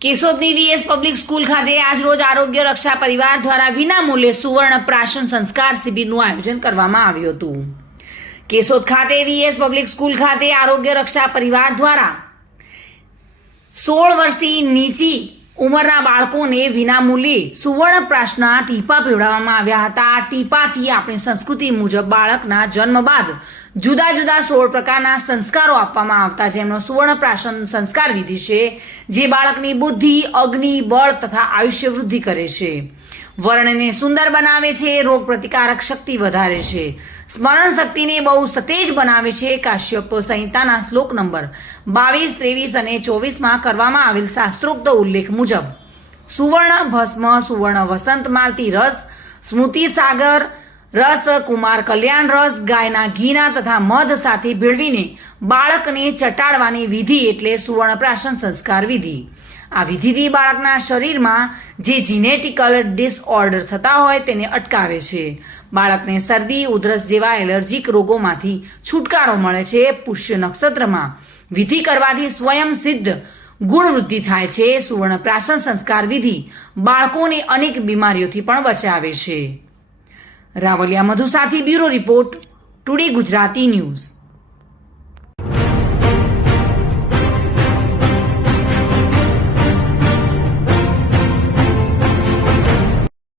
કેશોદની VS public school ખાતે આજરોજ આરોગ્ય રક્ષા પરિવાર દ્વારા વિનામૂલ્યે સુવર્ણ પ્રાશન સંસ્કાર શિબિરનું આયોજન કરવામાં આવ્યું હતું। કેશોદ ખાતે વીએસ પબ્લિક સ્કૂલ ખાતે આરોગ્ય રક્ષા પરિવાર દ્વારા 16 વર્ષથી નીચી ઉંમરના બાળકોને વિનામૂલ્યે સુવર્ણ પ્રાશના ટીપા પીવડાવવામાં આવ્યા હતા। આ ટીપાથી આપણી સંસ્કૃતિ મુજબ બાળકના જન્મ બાદ જુદા જુદા 16 પ્રકારના સંસ્કારો આપવામાં આવતા, જેમનો સુવર્ણ પ્રાશન સંસ્કાર વિધિ છે, જે બાળકની બુદ્ધિ, અગ્નિ, બળ તથા આયુષ્ય વૃદ્ધિ કરે છે, વર્ણને સુંદર બનાવે છે, રોગ પ્રતિકારક શક્તિ વધારે છે, સ્મરણ શક્તિને બહુ સતેજ બનાવે છે। કાશ્યપ સંહિતાના શ્લોક નંબર 22, 23 અને 24માં કરવામાં આવેલ શાસ્ત્રોક્ત ઉલ્લેખ મુજબ સુવર્ણ ભસ્મ, સુવર્ણ વસંત માલતી રસ, સ્મૃતિ સાગર રસ, કુમાર કલ્યાણ રસ, ગાયના ઘીના તથા મધ સાથે ભેળવીને બાળકને ચટાડવાની વિધિ એટલે સુવર્ણ પ્રાશન સંસ્કાર વિધિ। આ વિધિથી બાળકના શરીરમાં જે જીનેટિકલ ડિસઓર્ડર થતા હોય તેને અટકાવે છે, બાળકને શરદી, ઉધરસ જેવા એલર્જીક રોગોમાંથી છુટકારો મળે છે। પુષ્ય નક્ષત્રમાં વિધિ કરવાથી સ્વયં સિદ્ધ ગુણ વૃદ્ધિ થાય છે। સુવર્ણ પ્રાશન સંસ્કાર વિધિ બાળકોને અનેક બીમારીઓથી પણ બચાવે છે। રાવલિયા મધુ સાથે bureau report, today Gujarati news.